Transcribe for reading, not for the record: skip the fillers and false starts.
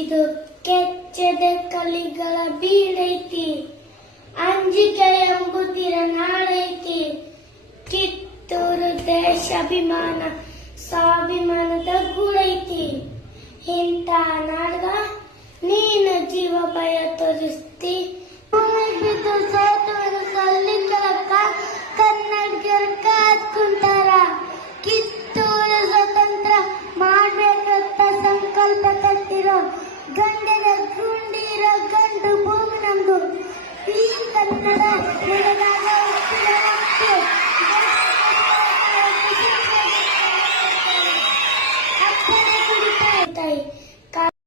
ಇದು ಕೆಚ್ಚದ ಕಲಿಗಳ ಬೀಡೈತಿ, ಅಂಜಿಕೆ ಎಂಬುದಿರ ನಾಳೈತಿ. ಕಿತ್ತೂರು ದೇಶಾಭಿಮಾನ ಸ್ವಾಭಿಮಾನದ ಗೂಡೈತಿ. ಇಂಥ ನಾಡ್ಗ ನೀನು ಜೀವ ಭಯ ತೋರಿಸ್ತಿ. ಬಿದ್ದು ಸೇತುವೆ ಕಲ್ಲಿ ಕೆಳಕ ಕನ್ನಡಿಗರ ಕಾದ್ ಕುಂತಾರ. ಕಿತ್ತೂರು ಸ್ವತಂತ್ರ ಮಾಡ್ಬೇಕಂತ ಸಂಕಲ್ಪ ಕಟ್ಟಿರೋ ಗಂಡನ ಗುಂಡಿರೋ ಗಂಡು ಭೂಮಿ ನಮ್ದು. ಈ ಕನ್ನಡ ನೆಲದಾಗ ಹುಟ್ಟಿದ